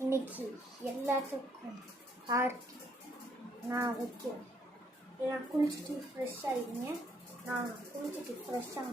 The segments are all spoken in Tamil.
இன்னைக்கு எல்லாத்துக்கும் ஆர்த்தி நான் வைக்கிறேன். எல்லாம் குளிச்சுட்டு ஃப்ரெஷ் ஆகிடுங்க. நான் குளிச்சுட்டு ஃப்ரெஷ்ஷாக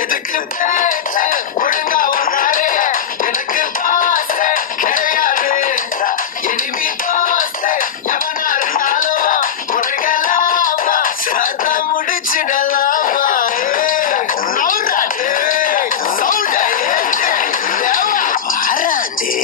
எதுக்கு பேச்சு ஒழுங்கா வந்தாரு எனக்கு பாச கிடையாது எனிமி தோஸ்த எவனா இருந்தாலும் உனக்கெல்லாமா சத முடிச்சிடலாமா சவுண்ட வராண்டே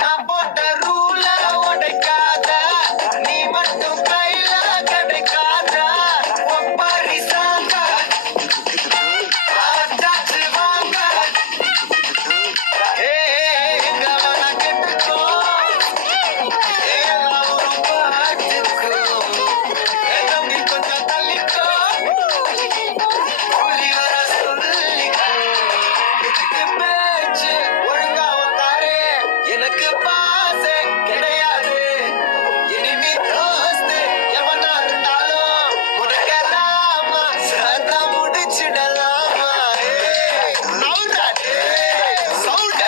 நான் போட்ட ரூல உடைக்காத நீ மட்டும் கையில கிடைக்காத ஒப்பரி சாங்க அச்சாச்சு வாங்க எங்க வேணா கெட்டுக்கோ ஒரு பாட்டுக்கோ தம்பி கொஞ்சம் தள்ளிக்கோ கூலி வர சொல்லிக்கோ இதுக்கு பேச்சு ஒழுங்கா உக்காரு எனக்கு பாச கிடையாது எனிமி தோஸ்து எவனா இருந்தாலும் உனக்கெல்லாமா சதா முடிச்சிடலாமா சவுண்ட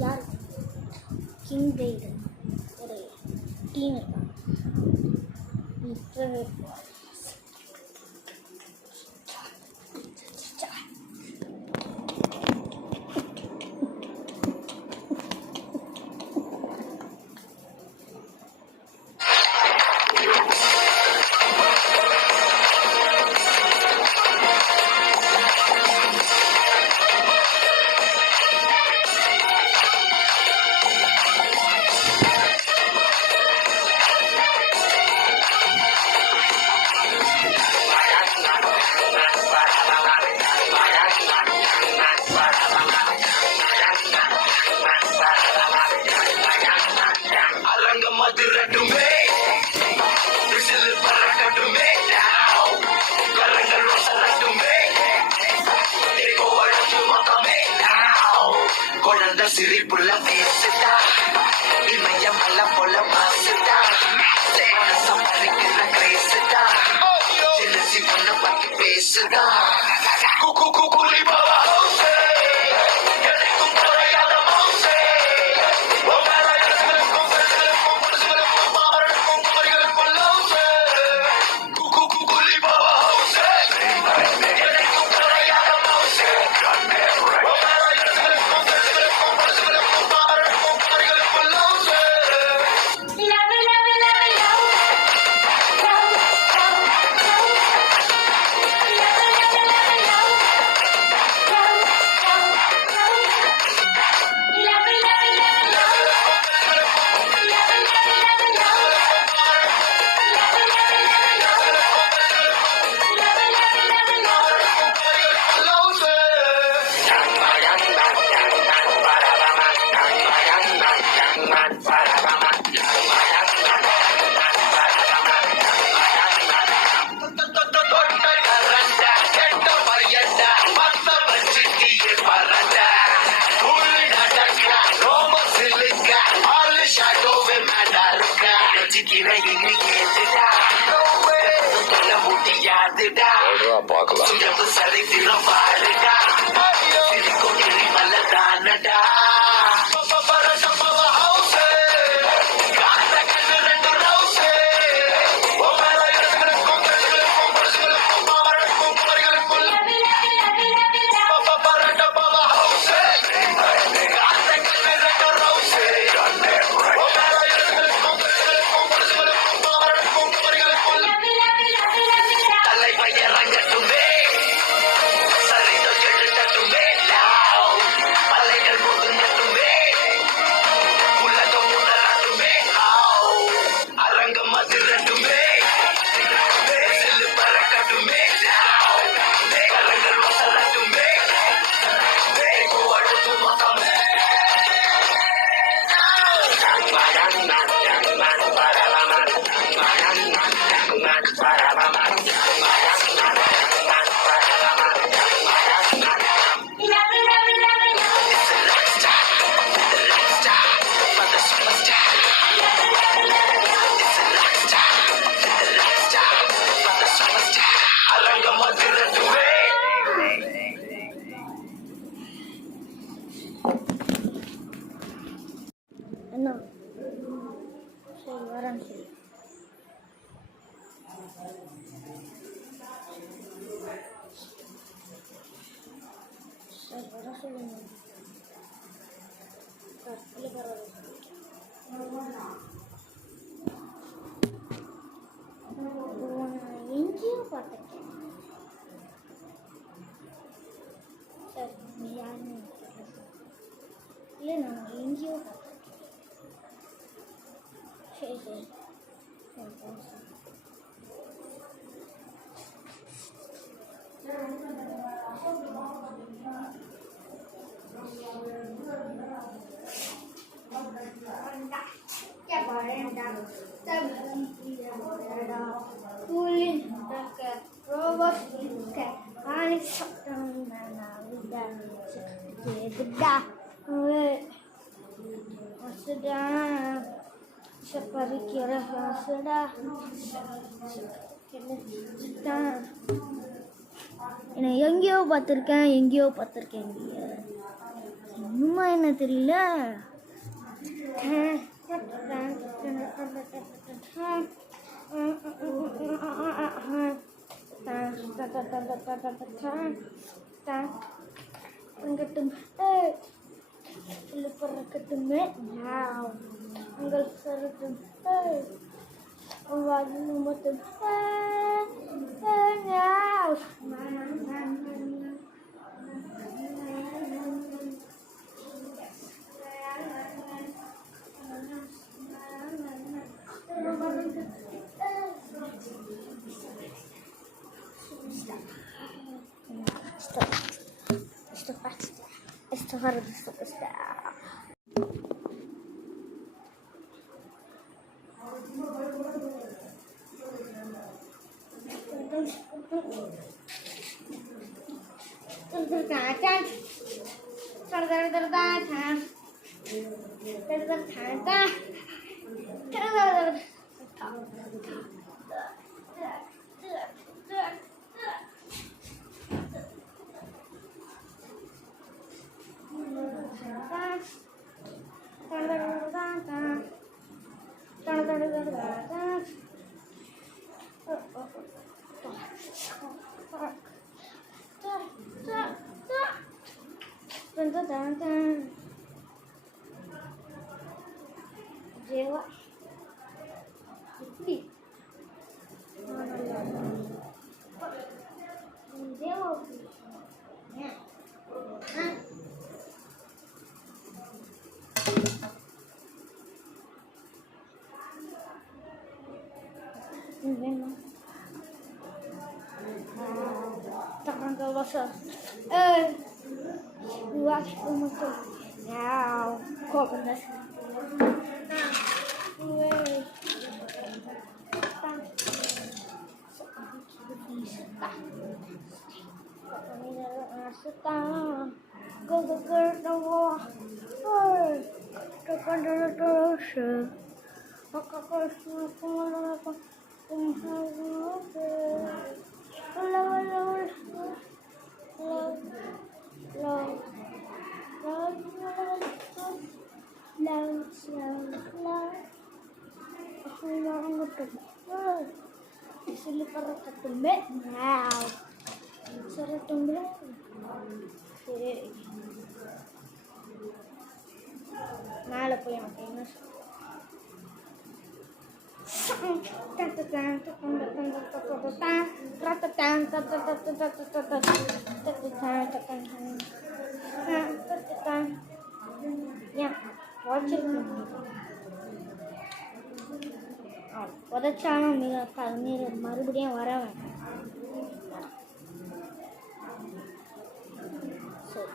யார் கிங் ரைடு ஒரு டீம் இப்போ மதிரட்டுமே விசில் பறக்கட்டுமே கரங்கள் வசரட்டுமே வழக்கு மொத்தமே குழந்தை சிரிப்புள்ள பேசுதா இமயம் அல்ல போல மாசுதா சம்பாதிக்கிற கிரேசுதா ஜெலசி பண்ண பத்தி பேசுதா குலி பாபா எனக்கும் குறையாத மவுசே குலி பாபா ஹவுசே எனக்கும் குறையாத மவுசே சரித்திரம் பாருடா சிரிக்கொண்டிரி மல்லதானடா என்ன சரி வரேன் சரி வர சொல்லுங்க எங்கேயோ பார்த்துருக்கேன் சரி நீ யாருன்னு இல்லை நான் எங்கேயோ பார்த்துருக்கேன் சரி சரி என்னை எங்கேயோ பார்த்துருக்கேன் இன்னுமா என்ன தெரியல பறக்கட்டுமே உங்கள் சரட்டும் மட்டும் Estağfurullah. Dewa ini Dewa ya takkan kau basah buat untuk ya kok benar மேலே போய் எனக்கு என்ன உதச்சாலும் நீர் மறுபடியும் வர வேண்டாம் சரி